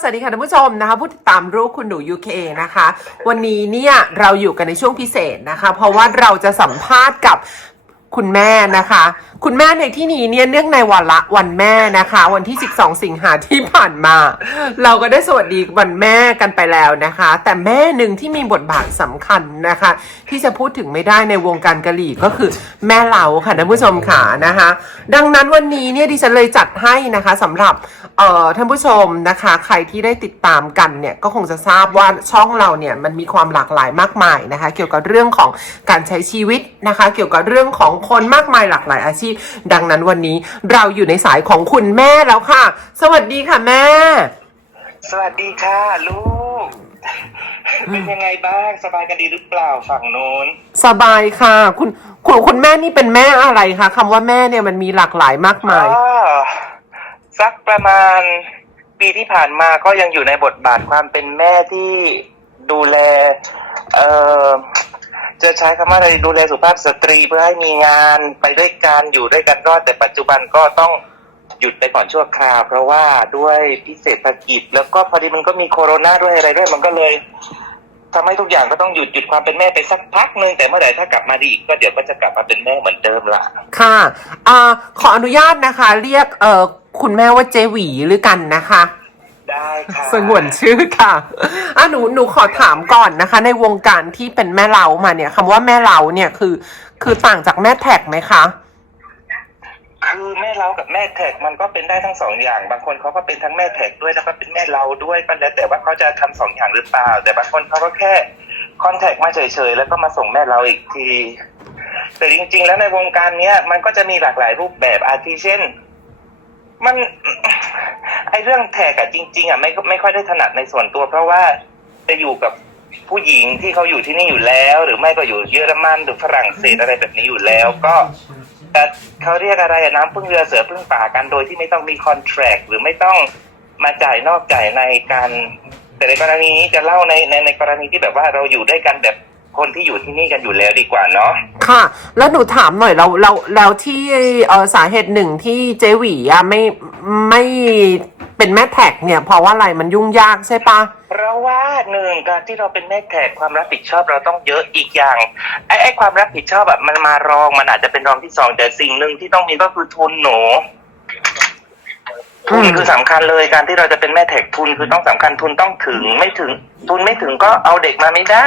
สวัสดีค่ะท่านผู้ชมนะคะผู้ติดตามรูปคุณหนู UK นะคะ วันนี้เนี่ยเราอยู่กันในช่วงพิเศษนะคะ เพราะว่าเราจะสัมภาษณ์กับ คุณแม่นะคะ คุณแม่ในที่นี้เนี่ยเนื่องในวันละวันแม่นะคะ วันที่ 12 สิงหาที่ผ่านมา เราก็ได้สวัสดีวันแม่กันไปแล้วนะคะ แต่แม่หนึ่งที่มีบทบาทสำคัญนะคะ ที่จะพูดถึงไม่ได้ในวงการกะหรี่ก็คือแม่เราค่ะท่านผู้ชมค่ะนะคะ ดังนั้นวันนี้เนี่ยดิฉันเลยจัดให้นะคะสำหรับเอ่อท่านผู้ชมนะคะ ใครที่ได้ติดตามกันเนี่ยก็คงจะทราบว่าช่องเราเนี่ยมันมีความหลากหลายมากมายนะคะ เกี่ยวกับเรื่องของการใช้ชีวิตนะคะ เกี่ยวกับเรื่องของคนมากมายหลากหลายอาชีพ ดังนั้นวันนี้เราอยู่ในสายของคุณแม่แล้วค่ะ สวัสดีค่ะแม่ สวัสดีค่ะลูก เป็นยังไงบ้างสบายกันดีหรือเปล่าฝั่งโน้น สบายค่ะ คุณคุณคุณแม่นี่เป็นแม่อะไรคะคำว่าแม่เนี่ยมันมีหลากหลายมากมาย ก็สักประมาณปีที่ผ่านมาก็ยังอยู่ในบทบาทความเป็นแม่ที่ดูแล เอ่อ จะใช้คำว่าอะไรดูแลสุภาพสตรีเพื่อให้มีงานไปด้วยกันอยู่ด้วยกันรอดแต่ปัจจุบันก็ต้องหยุดไปก่อนชั่วคราวเพราะว่าด้วยพิเศษภกิจ แล้วก็พอดีมันก็มีโคโรนาด้วยอะไรด้วยมันก็เลยทำให้ทุกอย่างก็ต้องหยุดหยุดความเป็นแม่ไปสักพักหนึ่งแต่เมื่อไหร่ถ้ากลับมาดีอีกก็เดี๋ยวก็จะกลับมาเป็นแม่เหมือนเดิมละค่ะอ่าขออนุญาตนะคะ เรียกเอ่อคุณแม่ว่าเจหวีหรือกันนะคะ ค่ะสงวนชื่อค่ะอะหนูหนูขอถามก่อนนะคะ ในวงการที่เป็นแม่เล้ามาเนี่ยคำว่าแม่เล้าเนี่ยคือ คือต่างจากแม่แท็กไหมคะคือแม่เรากับแม่แท็กมันก็เป็นได้ทั้งสองอย่าง บางคนเขาก็เป็นทั้งแม่แท็กด้วยแล้วก็เป็นแม่เราด้วยก็แล้วแต่ว่าเขาจะทำสองอย่างหรือเปล่า แต่บางคนเขาก็แค่คอนแทคมาเฉยๆแล้วก็มาส่งแม่เราอีกที แต่จริงๆ แล้วในวงการเนี้ยมันก็จะมีหลากหลายรูปแบบอาทิเช่น มัน ไอเรื่องแท็กอะจริง ๆอะไม่ไม่ค่อยได้ถนัดในส่วนตัว เพราะว่าจะอยู่กับผู้หญิงที่เขาอยู่ที่นี่อยู่แล้ว หรือไม่ก็อยู่เยอรมันหรือฝรั่งเศสอะไรแบบนี้อยู่แล้ว ก็แต่เขาเรียกอะไรอะน้ำพึ่งเรือเสือพึ่งป่ากันโดยที่ไม่ต้องมีคอนแทรคหรือไม่ต้องมาจ่ายนอกจ่ายในการ แต่ในกรณีนี้จะเล่าในในในกรณีที่แบบว่าเราอยู่ด้วยกันแบบ คนที่อยู่ที่นี่กันอยู่แล้วดีกว่าเนาะค่ะ แล้วหนูถามหน่อยเราเราแล้วที่เออสาเหตุหนึ่งที่เจหวีอะไม่ไม่เป็นแม่แท็กเนี่ยเพราะว่าอะไรมันยุ่งยากใช่ปะเพราะว่าหนึ่งการที่เราเป็นแม่แขกความรับผิดชอบเราต้องเยอะอีกอย่างไอ้ไอ้ความรับผิดชอบแบบมันมารองมันอาจจะเป็นรองที่สองแต่สิ่งหนึ่งที่ต้องมีก็คือทุนหนูทุนคือสำคัญเลยการที่เราจะเป็นแม่แท็กทุนคือต้องสำคัญทุนต้องถึงไม่ถึง ทุนไม่ถึงก็เอาเด็กมาไม่ได้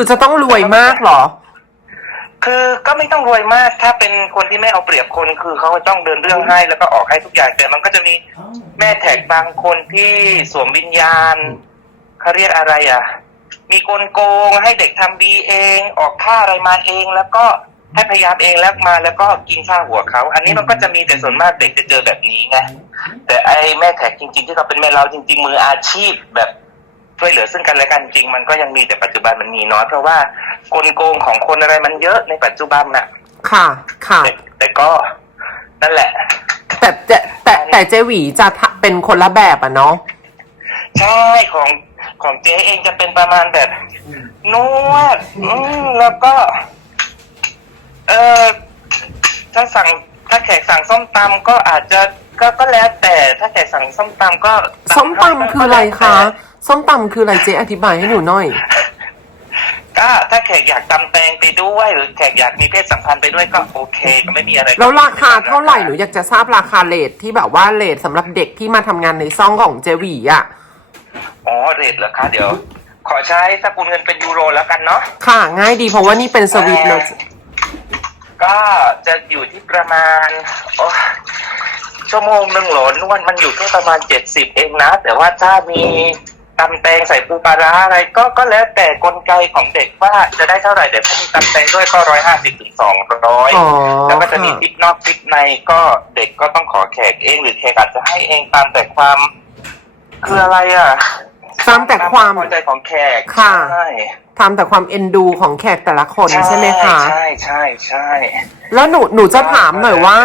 คือจะต้องรวยมากเหรอ คือก็ไม่ต้องรวยมากถ้าเป็นคนที่ไม่เอาเปรียบคน คือเขาก็ต้องเดินเรื่องให้แล้วก็ออกให้ทุกอย่างแต่มันก็จะมีแม่แท็กบางคนที่สวมวิญญาณเขาเรียกอะไรอะ มีกลโกงให้เด็กทำดีเอง ออกค่าอะไรมาเอง แล้วก็ให้พยายามเองแล้วมาแล้วก็กินค่าหัวเขา อันนี้มันก็จะมีแต่ส่วนมากเด็กจะเจอแบบนี้ไงแต่ไอ้แม่แท็กจริง ๆ ที่เขาเป็นแม่เราจริง ๆ มืออาชีพแบบ ช่วยเหลือซึ่งกันและกันจริง มันก็ยังมีแต่ปัจจุบันมันมีน้อยเพราะว่ากลโกงของคนอะไรมันเยอะในปัจจุบันน่ะ ค่ะ ค่ะ แต่แต่ก็นั่นแหละ แต่แต่แต่แต่เจหวีจะทะเป็นคนละแบบอะเนาะใช่ของของเจ๊เองจะเป็นประมาณแบบนวดอืมแล้วก็ เออถ้าสั่งถ้าแขกสั่งส้มตำก็อาจจะก็ก็แล้วแต่ถ้าแขกสั่งส้มตำก็ส้มตำคืออะไรคะ ส้มตำคืออะไรเจ๊อธิบายให้หนูหน่อย ก็ถ้าแขกอยากตำแตงไปด้วย หรือแขกอยากมีเพศสัมพันธ์ไปด้วยก็โอเคก็ไม่มีอะไรแล้วราคาเท่าไหร่หนูอยากจะทราบราคาเลทที่แบบว่าเลทสำหรับเด็กที่มาทำงานในซ่องของเจหวีอะอ๋อเรทเหรอคะเดี๋ยว ขอใช้สกุลเงินเป็นยูโรแล้วกันเนาะ ค่ะง่ายดีเพราะว่านี่เป็นสวิตเนอะก็จะอยู่ที่ประมาณโอ้ชั่วโมงหนึ่งโหลนวดมันอยู่แค่ประมาณเจ็ดสิบเองนะ แต่ว่าถ้ามี ตำแตงใส่ปูปลาร้าอะไรก็ก็แล้วแต่กลไกของเด็กว่าจะได้เท่าไหร่เดี๋ยวถ้ามีตำแตงด้วยก็ร้อยห้าสิบถึงสองร้อยอ๋อแล้วก็จะมีค่ะทิปนอกทิปในก็เด็กก็ต้องขอแขกเองหรือแขกอาจจะให้เองตามแต่ความคืออะไรอะตามแต่ความพอใจของแขกค่ะ ใช่ทำแต่ความเอ็นดูของแขกแต่ละคนใช่ไหมคะ ใช่ใช่ใช่แล้วหนูหนูจะถามหน่อยว่า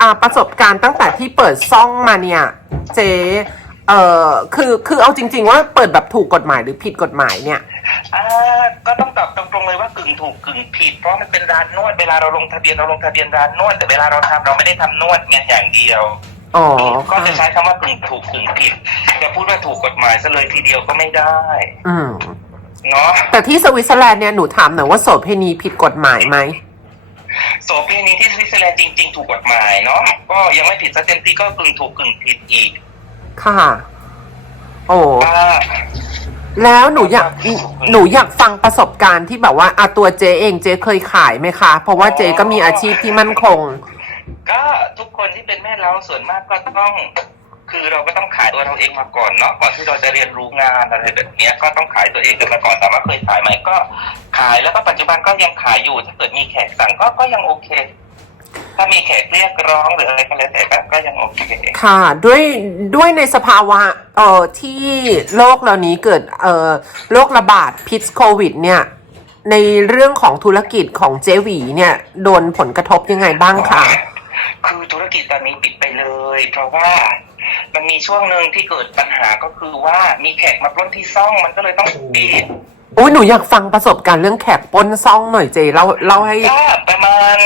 อ่าประสบการณ์ตั้งแต่ที่เปิดซ่องมาเนี่ย เจ๊ เอ่อคือคือเอาจริง ๆ ว่าเปิดแบบถูกกฎหมายหรือผิดกฎหมายเนี่ย อ่าก็ต้องตอบตรงๆเลยว่ากึ่งถูกกึ่งผิดเพราะมันเป็นร้านนวดเวลาเราลงทะเบียนเราลงทะเบียนร้านนวดแต่เวลาเราทำเราไม่ได้ทำนวดไงอย่างเดียว อ๋อก็ค่ะจะใช้คำว่ากึ่งถูกกึ่งผิดจะพูดว่าถูกกฎหมายซะเลยทีเดียวก็ไม่ได้อืมเนาะแต่ที่สวิตเซอร์แลนด์เนี่ยหนูถามหน่อยว่าโสเภณีผิดกฎหมายไหมโสเภณีที่สวิตเซอร์แลนด์จริง ๆ ถูกกฎหมายเนาะก็ยังไม่ผิดซะเต็มที่ก็กึ่งถูกกึ่งผิดอีก ค่ะ โอ้ว่าแล้วหนูอยากหนูอยากฟังประสบการณ์ที่แบบว่าอาตัวเจเองเจเคยขายไหมคะ เพราะว่าเจก็มีอาชีพที่มั่นคง ก็ทุกคนที่เป็นแม่เราส่วนมากก็ต้อง คือเราก็ต้องขายตัวเราเองมาก่อนเนาะก่อนที่เราจะเรียนรู้งานอะไรแบบเนี้ยก็ต้องขายตัวเองกันมาก่อนแต่ว่าเคยขายไหมก็ ขายแล้วก็ปัจจุบันก็ยังขายอยู่ถ้าเกิดมีแขกสั่งก็ก็ยังโอเค ถ้ามีแขกเรียกร้องหรืออะไรก็แล้วแต่ก็ก็ยังโอเคค่ะ ด้วยด้วยในสภาวะเอ่อที่โลกเหล่านี้เกิดเอ่อโรคระบาดพิษโควิด เนี่ย ในเรื่องของธุรกิจของเจหวีเนี่ยโดนผลกระทบยังไงบ้างคะคือธุรกิจตอนนี้ปิดไปเลย เพราะว่ามันมีช่วงหนึ่งที่เกิดปัญหาก็คือว่ามีแขกมาปล้นที่ซ่องมันก็เลยต้องปิด อุ้ยหนูอยากฟังประสบการณ์เรื่องแขกปล้นซ่องหน่อยเจเล่าเล่าให้ ก็ประมาณ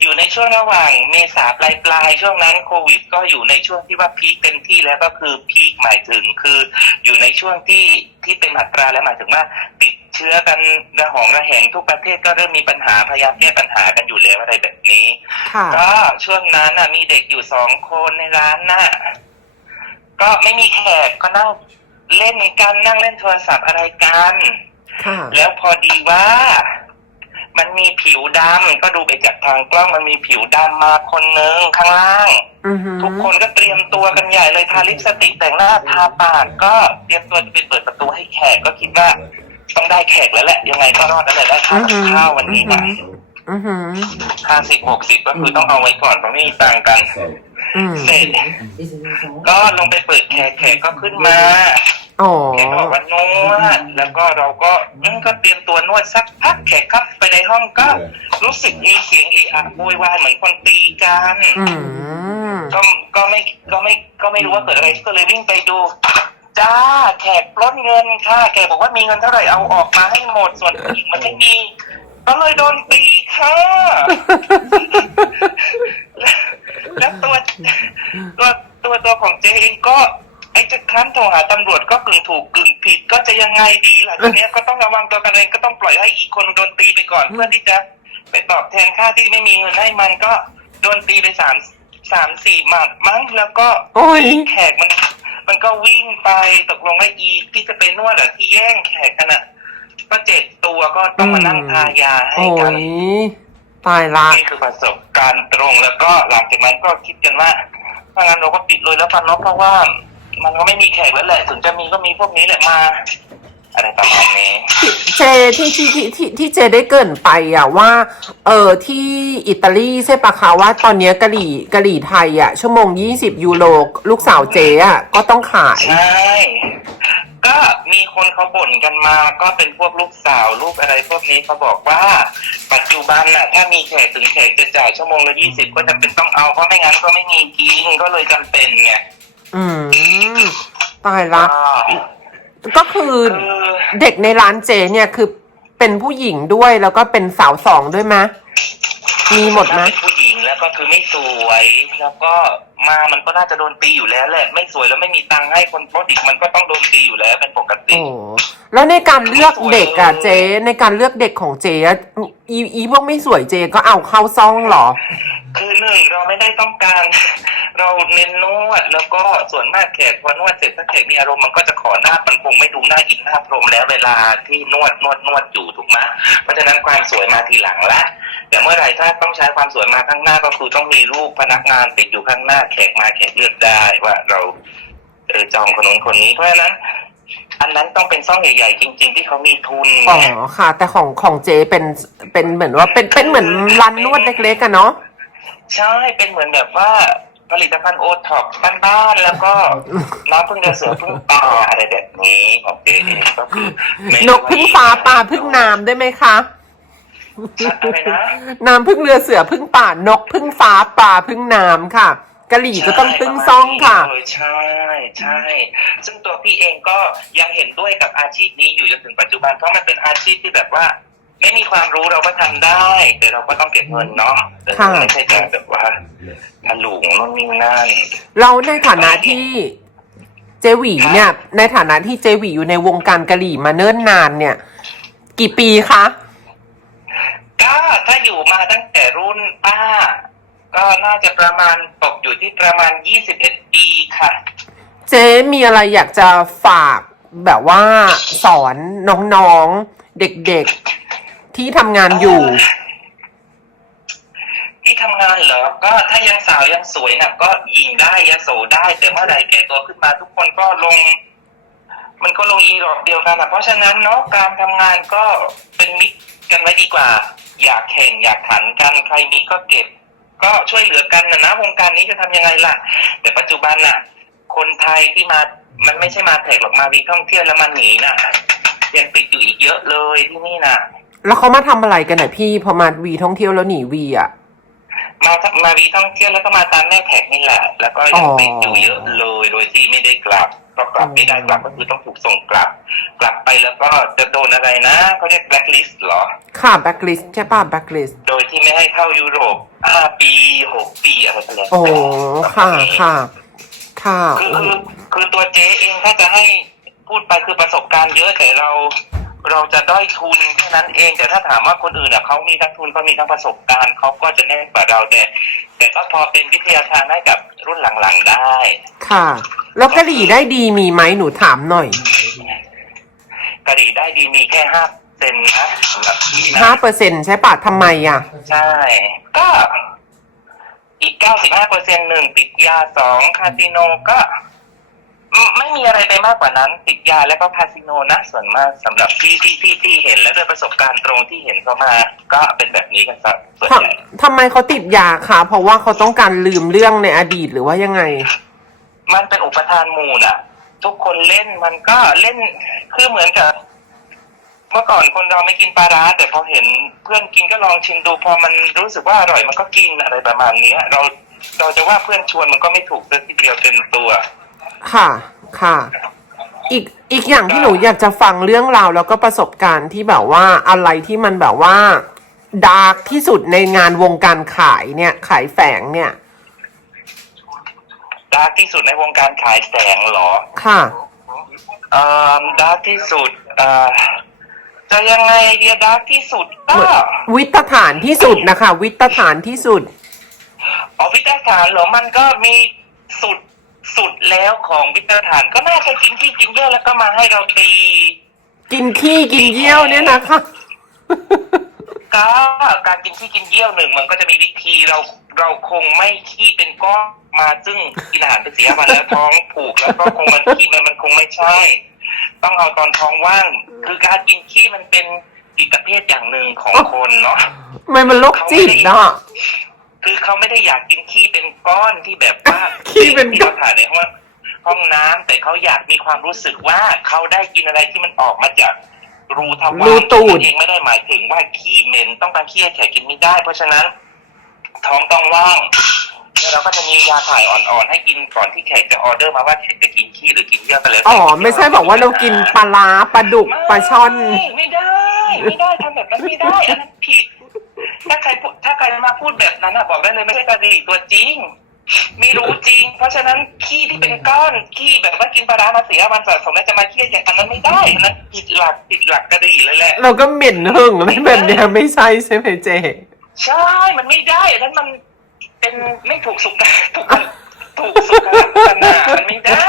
อยู่ในช่วงระหว่างเมษาปลายปลายๆช่วงนั้นโควิด ก็อยู่ในช่วงที่ว่าพีคเต็มที่แล้วก็คือพีคหมายถึงคืออยู่ในช่วงที่ที่เป็นอัตราแล้วหมายถึงว่า ติดเชื้อกันระหองระแหงทุกประเทศก็เริ่มมีปัญหาพยายามแก้ปัญหากันอยู่แล้วอะไรแบบนี้ ค่ะ ก็ช่วงนั้นน่ะ มีเด็กอยู่สองคนในร้านน่ะก็ไม่มีแขกก็นั่งเล่นกันนั่งเล่นโทรศัพท์อะไรกัน ค่ะ แล้วพอดีว่า มันมีผิวดำก็ดูไปจากทางกล้องมันมีผิวดำมาคนนึงข้างล่าง อือหือทุกคนก็เตรียมตัวกันใหญ่เลยทาลิปสติกแต่งหน้าทาปากก็เตรียมตัวจะไปเปิดประตูให้แขกก็คิดว่าต้องได้แขกแล้วแหละ ยังไงก็รอดแล้วแหละได้ค่ากับข้าววันนี้นะอือหือห้าสิบหกสิบก็คือต้องเอาไว้ก่อนเพราะไม่มีตังค์กันอืมเสร็จก็ลงไปเปิดแขกแขกก็ขึ้นมา อ๋อแขกก็บอกว่านวดแล้วก็เราก็อืมก็เตรียมตัวนวดสักพักแขกเข้าไปในห้องก็ รู้สึกมีเสียงเอะอะโวยวายเหมือนคนตีกัน อืมก็ก็ไม่ก็ไม่ก็ไม่รู้ว่าเกิดอะไรก็เลยวิ่งไปดูจ้าแขกปล้นเงินค่ะแขกบอกว่ามีเงินเท่าไหร่เอาออกมาให้หมดส่วนอีกมันไม่มีก็เลยโดนตีค่ะแล้วตัวตัวตัวตัวของเจเองก็ ไอ้จะครั้นโทรหาตำรวจก็กึ่งถูกกึ่งผิดก็จะยังไงดีล่ะทีเนี้ยก็ต้องระวังตัวกันเองก็ต้องปล่อยให้อีกคนโดนตีไปก่อนเพื่อที่จะไปตอบแทนค่าที่ไม่มีเงินให้มันก็โดนตีไปสามสามสี่หมัดมั้งแล้วก็โอ้ยแขกมัน มันก็วิ่งไปตกลงว่าอีที่จะไปนวดอะที่แย่งแขกกันอะก็เจ็บตัวก็ต้องมานั่งทายาให้โอ้กันยตายละนี่คือประสบการณ์ตรงแล้วก็หลังจากนั้นก็คิดกันว่าถ้างั้นเราก็ปิดเลยแล้วกันเนาะเพราะว่า มันก็ไม่มีแขกแล้วแหละถึงจะมีก็มีพวกนี้แหละมา อะไรประมาณนี้ เจที่ที่ที่ที่ที่เจได้เกรินไปอะว่า เออที่อิตาลีใช่ปะคะว่าตอนเนี้ยกะหรี่กะหรี่ไทยอะชั่วโมง20ยูโรลูกสาวเจอะก็ต้องขาย ใช่ ก็มีคนเขาบ่นกันมา ก็เป็นพวกลูกสาวลูกอะไรพวกนี้เขาบอกว่า ปัจจุบันน่ะ ถ้ามีแขกถึงแขกจะจ่ายชั่วโมงละยี่สิบก็จำเป็นต้องเอาเพราะไม่งั้นก็ไม่มีกินก็เลยจำเป็นไง อืมตายละ ก็ก็คือคือเด็กในร้านเจเนี่ยคือเป็นผู้หญิงด้วยแล้วก็เป็นสาวสองด้วยไหม มีหมดไหมถ้าเป็นผู้หญิงแล้วก็คือไม่สวย แล้วก็มามันก็น่าจะโดนตีอยู่แล้วแหละไม่สวยแล้วไม่มีตังค์ให้คนปล้นอีกมันก็ต้องโดนตีอยู่แล้วเป็นปกติ โอ้แล้วในการเลือกเด็กอะเจในการเลือกเด็กของเจอะอีอีพวกไม่สวยเจก็เอาเข้าซ่องเหรอ คือหนึ่งเราไม่ได้ต้องการ เราเน้นนวดแล้วก็ส่วนมากแขกพอนวดเสร็จถ้าแขกมีอารมณ์มันก็จะขอหน้ามันคงไม่ดูหน้าอินหน้าพรหมแล้วเวลาที่นวดนวดนวดอยู่ถูกไหมเพราะฉะนั้นความสวยมาทีหลังละ แต่เมื่อไหร่ถ้าต้องใช้ความสวยมาข้างหน้าก็คือต้องมีรูปพนักงานติดอยู่ข้างหน้าแขกมาแขกเลือกได้ว่าเราเออจองคนนู้นคนนี้เพราะฉะนั้น อันนั้นต้องเป็นซ่องใหญ่ๆจริง ๆ ที่เขามีทุนอ๋อค่ะ แต่ของของเจเป็นเป็นเหมือนว่าเป็นเป็นเหมือนร้านนวดเล็กๆกันเนาะใช่เป็นเหมือนแบบว่าผลิตภัณฑ์โอท็อปบ้านๆแล้วก็น้ำพึ่งเดือเสือพึ่งป่าอะไรแบบนี้ของเจเองก็คือไม่นกพึ่งฟ้าปลาพึ่งน้ำได้ไหมคะ อะไรนะน้ำพึ่งเรือเสือพึ่งป่านกพึ่งฟ้าปลาพึ่งน้ำค่ะกะหรี่ก็ต้องพึ่งซ่องค่ะ เออใช่ใช่ ซึ่งตัวพี่เองก็ยังเห็นด้วยกับอาชีพนี้อยู่จนถึงปัจจุบันเพราะมันเป็นอาชีพที่แบบว่า ไม่มีความรู้เราก็ทำได้ แต่เราก็ต้องเก็บเงินเนาะแต่ค่ะไม่ใช่จะแบบว่าถลุงนู่นนี่นั่นเราในฐานะที่เจหวีเนี่ย ในฐานะที่เจหวีอยู่ในวงการกะหรี่มาเนิ่นนานเนี่ย กี่ปีคะ ก็ถ้าอยู่มาตั้งแต่รุ่นป้า ก็น่าจะประมาณตกอยู่ที่ประมาณยี่สิบเอ็ดปีค่ะ เจ๊มีอะไรอยากจะฝากแบบว่าสอนน้องๆ เด็กๆที่ทำงานอยู่ ที่ทำงานเหรอ ก็ถ้ายังสาวยังสวยน่ะก็ยิงได้ยะโสได้ แต่เมื่อไหรแก่ตัวขึ้นมาทุกคนก็ลง มันก็ลงอีหลอกเดียวกันอะเพราะฉะนั้นเนาะการทำงานก็เป็นมิตร กันไว้ดีกว่า อยากแข่งอยากขันกันใครมีก็เก็บ ก็ช่วยเหลือกันนะนะวงการนี้จะทำยังไงล่ะ แต่ปัจจุบันน่ะ คนไทยที่มามันไม่ใช่มาแขกหรอกมาวีท่องเที่ยวแล้วมาหนีน่ะยังติดอยู่อีกเยอะเลยที่นี่น่ะ แล้วเขามาทำอะไรกันน่ะพี่พอมาวีท่องเที่ยวแล้วหนีวีอะมาทมาวีท่องเที่ยวแล้วก็มาตามแม่แขกนี่แหละ แล้วก็ยังติดอยู่เยอะเลยโดยที่ไม่ได้กลับ ก็กลับไม่ได้กลับก็คือต้องถูกส่งกลับ กลับไปแล้วก็จะโดนอะไรนะเขาเรียกแบล็คลิสต์เหรอ ค่ะแบ็กลิสใช่ป่ะแบ็กลิสโดยที่ไม่ให้เข้ายุโรปห้าปีหกปีอะไรก็แล้วแต่โอ้ค่ะค่ะค่ะคือคือคือตัวเจ๊เองถ้าจะให้พูดไปคือประสบการณ์เยอะแต่เราเราจะด้อยทุนแค่นั้นเองแต่ถ้าถามว่าคนอื่นอะเขามีทั้งทุนเขามีทั้งประสบการณ์เขาก็จะแน่นกว่าเราแต่แต่ก็พอเป็นวิทยาทานให้กับรุ่นหลังๆได้ ค่ะ แล้วกะหรี่ได้ดีมีไหมหนูถามหน่อยกะหรี่ได้ดีมีแค่ห้าเซนนะสำหรับพี่นะห้าเปอร์เซ็นใช่ป่ะทำไมอะ ใช่ ก็อีกเก้าสิบห้าเปอร์เซ็นหนึ่งติดยาสองคาสิโนก็อืมไม่มีอะไรไปมากกว่านั้น ติดยาแล้วก็คาสิโนนะ ส่วนมากสำหรับที่ที่ที่ที่เห็นและด้วยประสบการณ์ตรงที่เห็นเข้ามา ก็เป็นแบบนี้กันซะส่วนทใหญ่ำทำไมเขาติดยาคะเพราะว่าเขาต้องการลืมเรื่องในอดีตหรือว่ายังไง มันเป็นอุปทานหมู่น่ะ ทุกคนเล่นมันก็เล่นคือเหมือนกับ เมื่อก่อนคนเราไม่กินปลาร้าแต่พอเห็นเพื่อนกินก็ลองชิมดูพอมันรู้สึกว่าอร่อยมันก็กินอะไรประมาณเนี้ย เราเราจะว่าเพื่อนชวนมันก็ไม่ถูกเลยทีเดียวเต็มตัว ค่ะ ค่ะ อีกอีกอย่างที่หนูอยากจะฟังเรื่องราวแล้วก็ประสบการณ์ที่แบบว่าอะไรที่มันแบบว่าดาร์กที่สุดในงานวงการขายเนี่ย ขายแฝงเนี่ย ดาร์กที่สุดในวงการขายแสงเหรอค่ะ เอ่อดาร์กที่สุดเอ่อจะยังไงเดียดาร์กที่สุดก็วิตฐานที่สุดนะคะ วิตฐานที่สุดอ๋อวิทยาฐานเหรอมันก็มีสุดสุดแล้วของวิทยาฐานก็น่าจะกินที่กินเยอะแล้วก็มาให้เราตี กินขี้กินเยี่ยวเนี่ยนะคะก็การกินขี้กินเยี่ยวหนึ่งมันก็จะมีวิธีเรา เราคงไม่ขี้เป็นก้อนมาซึ่งกินอาหารไปเสียวันแล้วท้องผูกแล้วก็คงมันขี้มันมันคงไม่ใช่ ต้องเอาตอนท้องว่าง คือการกินขี้มันเป็นจิตเภทอย่างหนึ่งของคนเนาะทำไมมันโรคจิตเนาะคือเขาไม่ได้อยากกินขี้เป็นก้อนที่แบบว่าขี้เป็นก้อนที่เราถ่ายในห้องห้องน้ำแต่เขาอยากมีความรู้สึกว่าเขาได้กินอะไรที่มันออกมาจากรูทวารรูตูดเองไม่ได้หมายถึงว่าขี้เหม็นต้องการขี้ให้แขกกินไม่ได้ เพราะฉะนั้น ท้องต้องว่างแล้วเราก็จะมียาถ่ายอ่อนๆให้กินก่อนที่แขกจะออเดอร์มาว่าแขกจะกินขี้หรือกินเยื่อไปเลยอ๋อไม่ใช่บอกว่าเรากินปลาร้าปลาดุกปลาช่อน ไม่ไม่ได้ไม่ได้ทำแบบนั้นไม่ได้อันนั้นผิดถ้าใครพูดถ้าใครมาพูดแบบนั้นอะบอกได้เลยไม่ใช่กะหรี่ตัวจริงไม่รู้จริง เพราะฉะนั้นขี้ที่เป็นก้อนขี้แบบว่ากินปลาร้ามาเสียวันสะสมแล้วจะมาเครียดอย่างอันนั้นไม่ได้อันนั้นผิดหลักผิดหลักกะหรี่เลยแหละเราก็เหม็นหึ่งอะไรแบบเนี้ยไม่ใช่ใช่ไหมเจ ใช่มันไม่ได้อันนั้นมันเป็นไม่ถูกสุขถูกถูกสุขลักษณะมันไม่ได้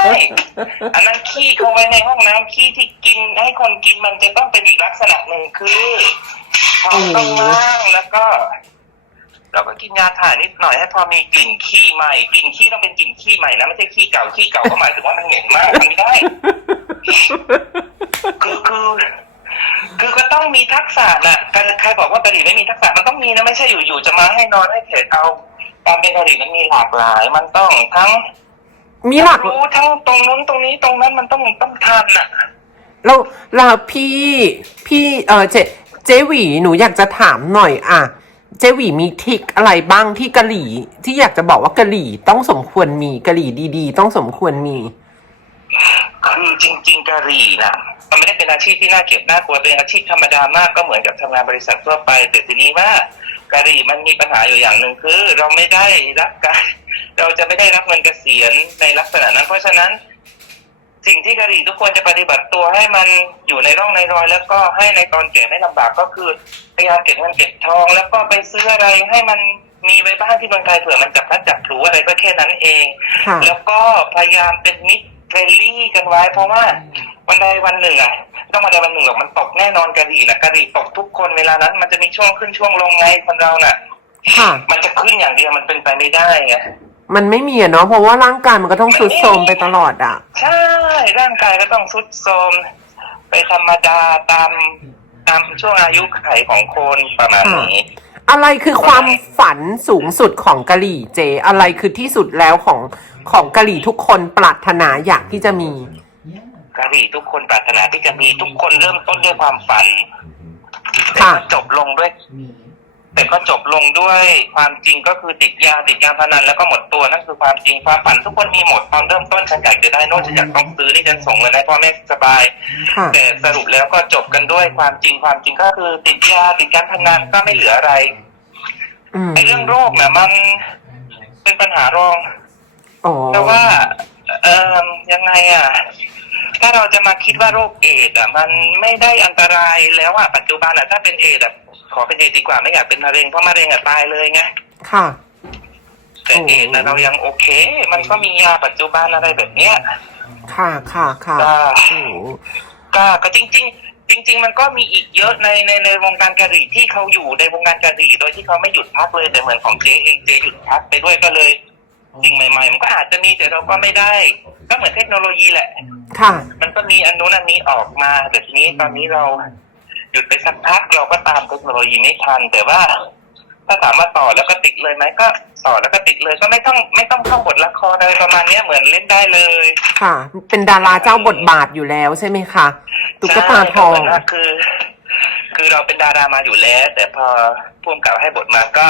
อันนั้นขี้เขาไว้ในห้องน้ำขี้ที่กินให้คนกินมันจะต้องเป็นอีกลักษณะหนึ่งคือท้องต้องว่างแล้วก็เราก็กินยาถ่ายนิดหน่อยให้พอมีกลิ่นขี้ใหม่กลิ่นขี้ต้องเป็นกลิ่นขี้ใหม่นะไม่ใช่ขี้เก่าขี้เก่าก็หมายถึงว่ามันเหม็นมากมันไม่ได้คือคือ คือก็ต้องมีทักษะน่ะการใครบอกว่ากะหรี่ไม่มีทักษะมันต้องมีนะไม่ใช่อยู่ๆจะมาให้นอนให้เฉยเอาการเป็นกะหรี่มันมีหลากหลาย มันต้องทั้งมีหลักรู้ทั้งตรงนู้นตรงนี้ตรงนั้นมันต้องต้องทันน่ะเราเราพี่พี่เออเจเจหวีหนูอยากจะถามหน่อยอะเจหวีมีทริกอะไรบ้างที่กะหรี่ ที่อยากจะบอกว่ากะหรี่ต้องสมควรมีกะหรี่ดี ๆ ต้องสมควรมีคือจริง ๆกะหรี่น่ะตมันไม่ได้ เป็นอาชีพที่น่าเกลียดน่ากลัวเป็นอาชีพธรรมดามากก็เหมือนกับทำงานบริษัททั่วไปแต่ทีนี้ว่ากะหรี่มันมีปัญหาอยู่อย่างหนึ่งคือ เราไม่ได้รับการเราจะไม่ได้รับเงินเกษียณในลักษณะนั้น เพราะฉะนั้น สิ่งที่กะหรี่ทุกคนจะปฏิบัติตัวให้มันอยู่ในร่องในรอย แล้วก็ให้ในตอนแก่ไม่ลำบากก็คือพยายามเก็บเงินเก็บทอง แล้วก็ไปซื้ออะไรให้มันมีไว้บ้างที่เมืองไทยเผื่อมันจับพลัดจับผลูอะไรก็แค่นั้นเอง แล้วก็พยายามเป็นมิตร เฟรนลี่กันไว้ เพราะว่าวันใดวันหนึ่งอะต้องวันใดวันหนึ่งหรอกมันตกแน่นอนกะหรี่นะกะหรี่ตกทุกคนเวลานั้น มันจะมีช่วงขึ้นช่วงลงไงคนเราน่ะค่ะ มันจะขึ้นอย่างเดียวมันเป็นไปไม่ได้ไงมันไม่มีอะเนาะเพราะว่าร่างกายมันก็ต้องทรุดโทรมไปตลอดอะใช่ร่างกายก็ต้องทรุดโทรมไปธรรมดาตามตามช่วงอายุไขของคนประมาณนี้อะไรคือความฝันสูงสุดของกะหรี่เจ อะไรคือที่สุดแล้วของ ของกะหรี่ทุกคนปรารถนาอยากที่จะมี กะหรี่ทุกคนปรารถนาที่จะมีทุกคนเริ่มต้นด้วยความฝันแต่ค่ะ ก็จบลงด้วย แต่ก็จบลงด้วยความจริงก็คือติดยาติดการพนันแล้วก็หมดตัวนั่นคือความจริงความฝันทุกคนมีหมดตอนเริ่มต้นฉันอยากจะได้โน่นฉันอยากต้องซื้อนี่ฉันส่งเงินให้พ่อแม่สบาย ค่ะ แต่สรุปแล้วก็จบกันด้วยความจริงความจริงก็คือติดยาติดการพนันก็ไม่เหลืออะไรอืมไอ้เรื่องโรคเนี่ยมันเป็นปัญหารอง อ๋อแต่ว่า เอ่อยังไงอะ ถ้าเราจะมาคิดว่าโรคเอดส์อะ มันไม่ได้อันตรายแล้วอะปัจจุบันอะถ้าเป็นเอดส์อะขอเป็นเอดส์ดีกว่าไม่อยากเป็นมะเร็งเพราะมะเร็งอะตายเลยไงค่ะ แต่เอดส์อะเรายังโอเค มันก็มียาปัจจุบันอะไรแบบเนี้ยค่ะค่ะค่ะก็โอ้โหก็ก็จริง ๆ จริง ๆ มันก็มีอีกเยอะในในในวงการกะหรี่ที่เขาอยู่ในวงการกะหรี่โดยที่เขาไม่หยุดพักเลยแต่เหมือนของเจ๊เองเจ๊หยุดพักไปด้วยก็เลย สิ่งใหม่ๆ มันก็อาจจะมีแต่เราก็ไม่ได้ ก็เหมือนเทคโนโลยีแหละ ค่ะ มันก็มีอันนู้นอันนี้ออกมาแต่ทีนี้ตอนนี้เราหยุดไปสักพักเราก็ตามเทคโนโลยีไม่ทัน แต่ว่า ถ้าถามว่าต่อแล้วก็ติดเลยไหมก็ ต่อแล้วก็ติดเลยก็ไม่ต้องไม่ต้องท่องบทละครอะไรประมาณเนี้ยเหมือนเล่นได้เลยค่ะ เป็นดาราเจ้าบทบาทอยู่แล้วใช่ไหมคะตุ๊กตาทอง ใช่ก็เหมืนว่าคือ คือเราเป็นดารามาอยู่แล้ว แต่พอพ่วงกับให้บทมาก็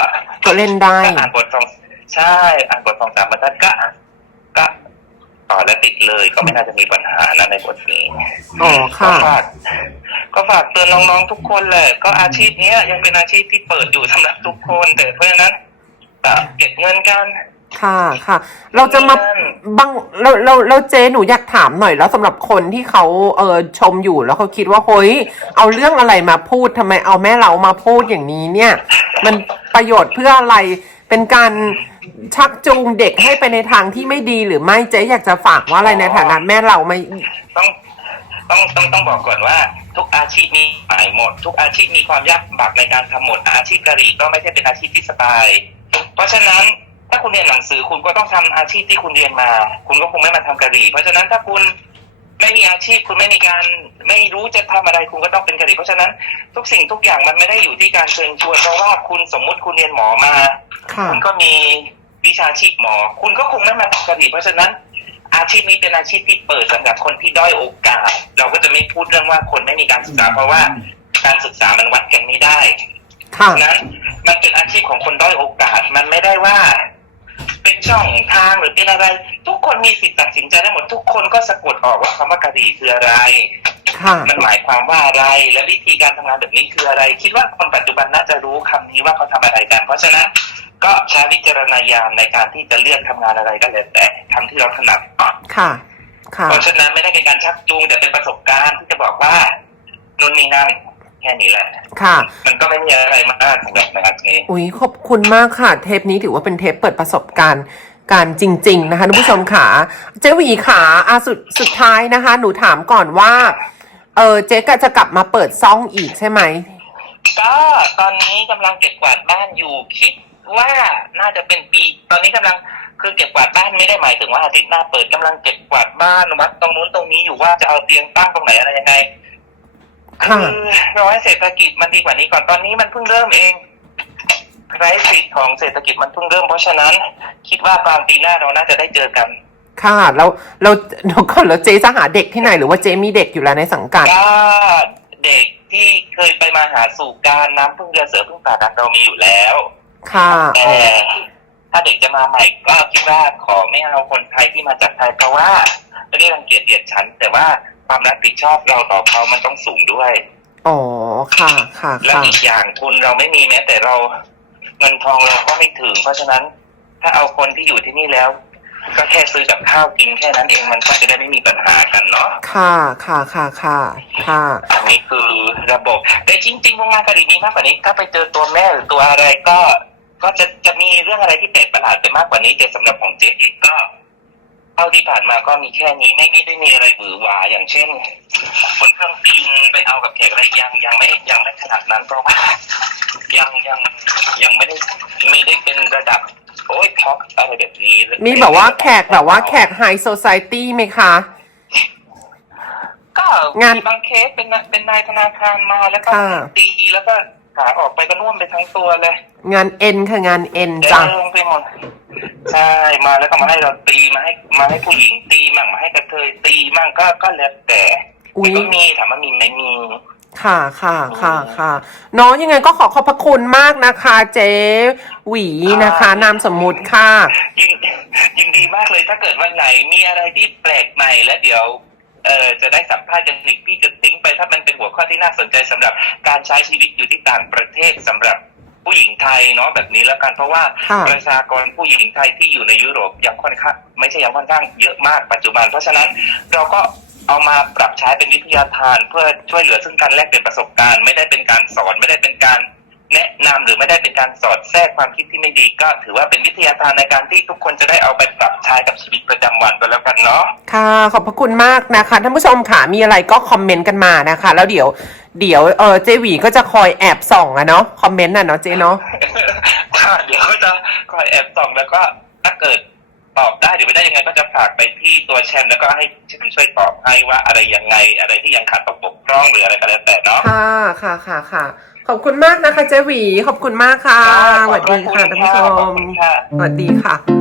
ก็เล่นได้ ก็อ่านบทสอง ใช่อ่านบทสองสามบรรทัดก็ก็ต่อแล้วติดเลยก็ไม่น่าจะมีปัญหานะในบทนี้อ๋อก็ค่ะ ฝากก็ฝากเตือนน้องๆทุกคนแหละก็อาชีพเนี้ย ยังเป็นอาชีพที่เปิดอยู่สำหรับทุกคน แต่เพราะฉะนั้นก็เก็บเงินกัน ค่ะค่ะ เราจะมาบางเราเราเราเจหนูอยากถามหน่อยแล้วสำหรับคนที่เขาเออชมอยู่แล้วเขาคิดว่าเฮ้ยเอาเรื่องอะไรมาพูดทำไมเอาแม่เรามาพูดอย่างนี้เนี่ย มันประโยชน์เพื่ออะไรเป็นการ ชักจูงเด็กให้ไปในทางที่ไม่ดีหรือไม่เจ๊อยากจะฝากว่าอะไรในฐานะแม่เราไม่ ต้องต้องต้องต้องบอกก่อนว่า ทุกอาชีพมีหมายหมด ทุกอาชีพมีความยากลำบากในการทำหมดอาชีพกะหรี่ก็ไม่ใช่เป็นอาชีพที่สบาย เพราะฉะนั้นถ้าคุณเรียนหนังสือคุณก็ต้องทำอาชีพที่คุณเรียนมา คุณก็คงไม่มาทำกะหรี่ เพราะฉะนั้นถ้าคุณไม่มีอาชีพคุณไม่มีการไม่รู้จะทำอะไรคุณก็ต้องเป็นกะหรี่เพราะฉะนั้นทุกสิ่งทุกอย่างมันไม่ได้อยู่ที่การเชิญชวนเพราะว่าคุณสมมุติคุณเรียนหมอมา ค่ะ คุณก็มี วิชาชีพหมอ คุณก็คงไม่มาทำกะหรี่เพราะฉะนั้น อาชีพนี้เป็นอาชีพที่เปิดสำหรับคนที่ด้อยโอกาส เราก็จะไม่พูดเรื่องว่าคนไม่มีการศึกษา เพราะว่าการศึกษามันวัดกันไม่ได้ค่ะฉะนั้นมันเป็นอาชีพของคนด้อยโอกาส มันไม่ได้ว่า เป็นช่องทางหรือเป็นอะไร ทุกคนมีสิทธิ์ตัดสินใจได้หมดทุกคนก็สะกดออกว่าคำว่ากะหรี่คืออะไรค่ะมันหมายความว่าอะไรและวิธีการทำงานแบบนี้คืออะไร คิดว่าคนปัจจุบันน่าจะรู้คำนี้ว่าเขาทำอะไรกัน เพราะฉะนั้น ก็ใช้วิจารณญาณในการที่จะเลือกทำงานอะไรก็แล้วแต่ทำที่เราถนัดก่อนค่ะ ค่ะ เพราะฉะนั้นไม่ได้เป็นการชักจูงแต่เป็นประสบการณ์ที่จะบอกว่านู่นนี่นั่นแค่นี้แหละ ค่ะ มันก็ไม่มีอะไรมากสำหรับนะครับนี้อุ้ยขอบคุณมากค่ะ เทปนี้ถือว่าเป็นเทปเปิดประสบการณ์การจริง ๆ นะคะท่านผู้ชมขาเจ๊หวีขาอาสุดสุดท้ายนะคะ หนูถามก่อนว่า เออเจ๊ก็จะกลับมาเปิดซ่องอีกใช่ไหมก็ตอนนี้กำลังเก็บกวาดบ้านอยู่คิด ว่าน่าจะเป็นปี ตอนนี้กำลังคือเก็บกวาดบ้านไม่ได้หมายถึงว่าอาทิตย์หน้าเปิดกำลังเก็บกวาดบ้านวัดตรงนู้นตรงนี้อยู่ว่าจะเอาเตียงตั้งตรงไหนอะไรยังไงค่ะคือรอให้เศรษฐกิจมันดีกว่านี้ก่อนตอนนี้มันเพิ่งเริ่มเองไรสิทธิ์ของเศรษฐกิจมันเพิ่งเริ่มเพราะฉะนั้น คิดว่ากลางปีหน้าเราน่าจะได้เจอกันค่ะแล้วเราเดี๋ยวก่อนแล้วเจ๊จะหาเด็กที่ไหนหรือว่าเจ๊มีเด็กอยู่แล้วในสังกัดก็เด็กที่เคยไปมาหาสู่การน้ำพึ่งเรือเสือพึ่งป่าดักเรามีอยู่แล้ว ค่ะแต่อ๋อถ้าเด็กจะมาใหม่ก็คิดว่าขอไม่เอาคนไทยที่มาจากไทยเพราะว่าไม่ได้รังเกียจเดียดฉัน แต่ว่าความรับผิดชอบเราต่อเขามันต้องสูงด้วย อ๋อ ค่ะ ค่ะ และค่ะอีกอย่างทุนเราไม่มีแม้แต่เราเงินทองเราก็ไม่ถึง เพราะฉะนั้น ถ้าเอาคนที่อยู่ที่นี่แล้ว ก็แค่ซื้อกับข้าวกินแค่นั้นเองมันก็จะได้ไม่มีปัญหากันเนาะ ค่ะ ค่ะ ค่ะ ค่ะ ค่ะ อันนี้คือระบบ แต่จริงๆโรงงานกะหรี่มีมากกว่านี้ ถ้าไปเจอตัวแม่หรือตัวอะไรก็ ก็จะจะมีเรื่องอะไรที่แปลกประหลาดไปมากกว่านี้ แต่สำหรับของเจ๊เองก็เท่าที่ผ่านมาก็มีแค่นี้ไม่ไม่ได้มีอะไรหวือหวาอย่างเช่นคนเครื่องบินไปเอากับแขกอะไรยังยังไม่ยังไม่ขนาดนั้นเพราะว่ายังยังยังไม่ได้ไม่ได้เป็นระดับ โอ้ยท็อกอะไรแบบนี้มีแบบว่าแขกแบบว่าแขกไฮโซไซตี้ไหมคะก็งานมีบางเคสเป็นเป็นนายธนาคารมาแล้วก็ค่ะตีแล้วก็ขาออกไปก็น่วมไปทั้งตัวเลย งานเอ็นค่ะงานเอ็นจ้ะเดินไปหมดใช่มาแล้วก็มาให้เราตีมาให้มาให้ผู้หญิงตีมั่งมาให้กระเทยตีมั่งก็ก็แล้วแต่อุ๊ยแต่ก็มีถามว่ามีไหมมีค่ะค่ะค่ะค่ะน้องยังไงก็ขอขอบพระคุณมากนะคะ เจ๊หวีนะคะ นามสมมุติค่ะยินยินดีมากเลยถ้าเกิดวันไหนมีอะไรที่แปลกใหม่แล้วเดี๋ยวเอ่อจะได้สัมภาษณ์กันอีกพี่จะทิ้งไปถ้ามันเป็นหัวข้อที่น่าสนใจสำหรับการใช้ชีวิตอยู่ที่ต่างประเทศสำหรับ ผู้หญิงไทยเนาะแบบนี้แล้วกัน เพราะว่าค่ะ ประชากรผู้หญิงไทยที่อยู่ในยุโรปยังค่อนข้างไม่ใช่ยังค่อนข้างเยอะมากปัจจุบัน เพราะฉะนั้นเราก็เอามาปรับใช้เป็นวิทยาทานเพื่อช่วยเหลือซึ่งกันแลกเปลี่ยนประสบการณ์ ไม่ได้เป็นการสอนไม่ได้เป็นการ แนะนำหรือไม่ได้เป็นการสอดแทรกความคิดที่ไม่ดีก็ ถือว่าเป็นวิทยาทานในการที่ทุกคนจะได้เอาไปปรับใช้กับชีวิตประจำวันก็แล้วกันเนาะค่ะ ขอบพระคุณมากนะคะท่านผู้ชมค่ะมีอะไรก็คอมเมนต์กันมานะคะ แล้วเดี๋ยวเดี๋ยวเออเจหวีก็จะคอยแอบส่องอะเนาะคอมเมนต์น่ะเนาะเจเนาะ ค่ะเดี๋ยวก็จะคอยแอบส่องแล้วก็ถ้าเกิดตอบได้หรือไม่ได้ยังไงก็จะฝากไปที่ตัวแชมป์แล้วก็ให้แชมป์ช่วยตอบให้ว่าอะไรยังไงอะไรที่ยังขาดตกบกพร่องหรืออะไรก็แล้วแต่เนาะ ค่ะค่ะค่ะค่ะ ขอบคุณมากนะคะเจหวี ขอบคุณมากค่ะสวัสดีค่ะท่านผู้ชขอบมคุณค่ะสวัสดีค่ะ